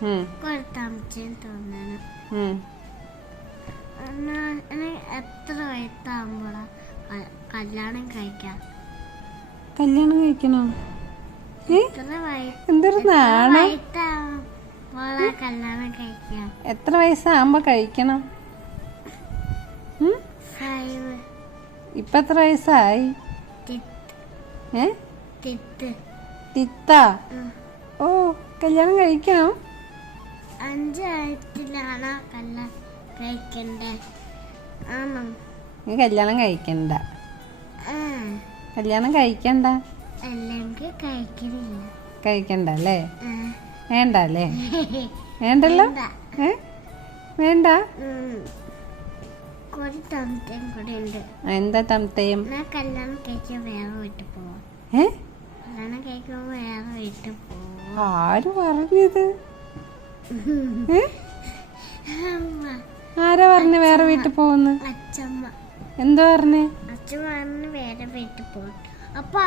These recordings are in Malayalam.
താമസിച്ചു തോന്നണം. എത്ര വയസ്സാകുമ്പോഴാ കല്യാണം കഴിക്കാം? കല്യാണം കഴിക്കണോ? എന്തൊരു നാണം. കല്യാണം കഴിക്കാം. എത്ര വയസ്സാകുമ്പോ കഴിക്കണം? ഇപ്പൊ എത്ര വയസ്സായി? തിത്താ? ഓ, കല്യാണം കഴിക്കണം. 5 വയസ്സിലാണ് കല്യാണം കഴിക്കണ്ടേ? ആണോ? നീ കല്യാണം കഴിക്കണ്ട. കല്യാണം കഴിക്കണ്ട. അല്ലെങ്കിൽ കഴിക്കണില്ല. കഴിക്കണ്ട അല്ലേ? വേണ്ട അല്ലേ? വേണ്ടല്ലോ. വേണ്ട. ഒരു തമത്തയും കൂടെ ഉണ്ട്. എന്താ തമത്തയും? കല്യാണം കഴിക്കാൻ വേറെ വീട്ടിൽ പോവാം. കല്യാണം കഴിക്കുമ്പോ വേറെ വീട്ടിൽ പോവാം. ആര് പറഞ്ഞത്? ആരാ പറഞ്ഞു വേറെ വീട്ടിൽ പോകുന്നു? അച്ഛമ്മ. എന്താ പറഞ്ഞേ? അച്ഛൻ പറഞ്ഞു വേറെ വീട്ടിൽ പോകും. അപ്പൊ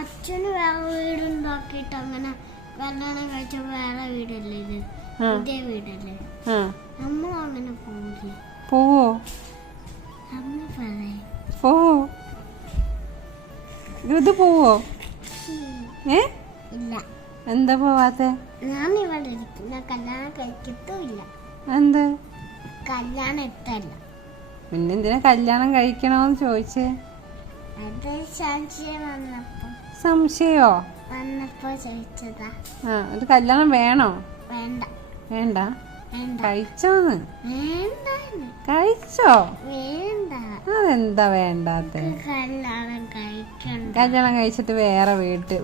അച്ഛന് വേറെ വീടുണ്ടാക്കിട്ട് അങ്ങനെ കല്യാണം കഴിച്ച വേറെ വീടല്ലേ ഇത്? ഇതേ വീടല്ലേ? നമ്മൾ അങ്ങനെ പോവില്ലേ? പോവോ? അമ്മ പറയും പോവോ? ഇത് പോവോ? ഇല്ല. എന്താ പോവാത്തെ? ഞാൻ ഇവിടെ ഇരിക്കുന്ന കല്യാണം കഴിക്കത്തുമില്ല. എന്ത്? കല്യാണം ഇട്ടല്ല. പിന്നെന്തിനാ കല്യാണം കഴിക്കണോന്ന് ചോദിച്ചേ? അത് സംശയം വന്നപ്പോ. സംശയോ? വന്നപ്പോ ചോദിച്ചതാ. ഇത് കല്യാണം വേണോ? വേണ്ട. വേണ്ട? കഴിച്ചോന്ന്? വേണ്ട. കഴിച്ചോ? വേണ്ട. അതെന്താ വേണ്ടാത്തെ? കല്യാണം കഴിക്കണ്ട. കല്യാണം കഴിച്ചിട്ട് വേറെ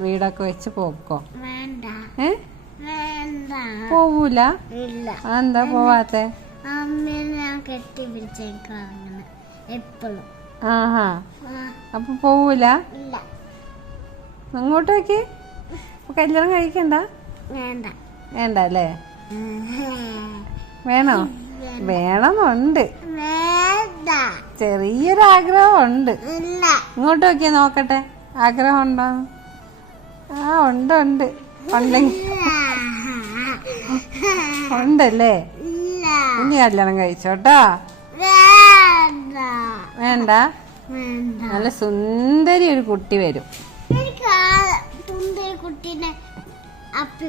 വീടൊക്കെ വെച്ച് പോക്കോ? വേണ്ട. വേണ്ട. പോവൂല? ഇല്ല. എന്താ പോവാത്തെ? അമ്മയെ ഞാൻ കെട്ടി പിടിച്ചേക്കാം അങ്ങനെ എപ്പോഴും. ആഹാ. അപ്പൊ പോവൂല? ഇല്ല. അങ്ങോട്ട് വെക്ക്. കല്യാണം കഴിക്കണ്ട? വേണ്ട. വേണ്ട അല്ലേ? വേണോ? വേണമെന്നുണ്ട്. വേണ്ട. ചെറിയൊരു ആഗ്രഹം ഉണ്ട്. ഇല്ല. ഇങ്ങോട്ട് നോക്കിയാ നോക്കട്ടെ. ആഗ്രഹം ഉണ്ടോ? ഉണ്ട്. ഉണ്ടല്ലേ? ഇനി കല്യാണം കഴിച്ചോട്ടാ. വേണ്ട. നല്ല സുന്ദരി ഒരു കുട്ടി വരും.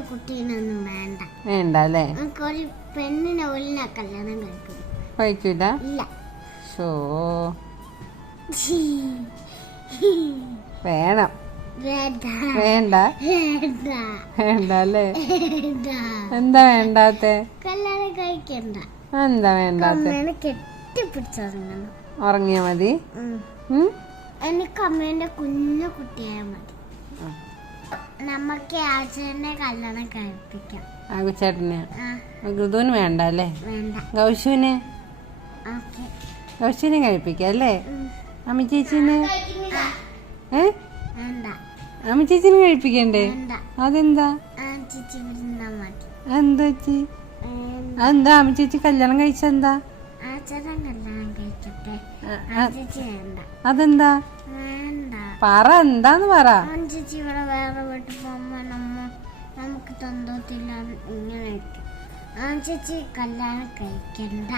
കുട്ടീനൊന്നും വേണ്ട. വേണ്ട അല്ലേ? ഒരു പെണ്ണിനെ ഒല്ല കല്യാണം കഴിക്കും. കഴിക്കൂല? ഇല്ല. ഷോ. വേണം. വേണ്ട. വേണ്ട. വേണ്ട അല്ലേ? എന്താ വേണ്ടാത്തെ? കല്യാണം കഴിക്കണ്ട. എന്താ വേണ്ടാത്തെ? കെട്ടിപ്പിടിച്ചുറങ്ങണം. ഉറങ്ങിയാ മതി? എനിക്ക് അമ്മേന്റെ കുഞ്ഞു കുട്ടിയായ മതി. നമുക്ക് ആചാരനെ കല്യാണം കഴിപ്പിക്കാം. ചേട്ടനെ? ഗുരുവിന് വേണ്ട അല്ലേ? വേണ്ട. ഗൗശുവിനെ? ഗൗശുവിനെ കഴിപ്പിക്കാം അല്ലേ? അമ്മ ചേച്ചിനെ? അമ്മ ചേച്ചിനെ കഴിപ്പിക്കണ്ടേ? അതെന്താ? എന്താ ചേച്ചി? അതെന്താ അമ്മ ചേച്ചി കല്യാണം കഴിച്ചെന്താ? അതെന്താ? പറ, എന്താന്ന് പറ. ചേച്ചി ഇവിടെ വേറെ വീട്ടിൽ പോകുമ്പോ നമുക്ക് തന്തോത്തില്ല ഇങ്ങനെ ചേച്ചി കല്യാണം കഴിക്കണ്ട.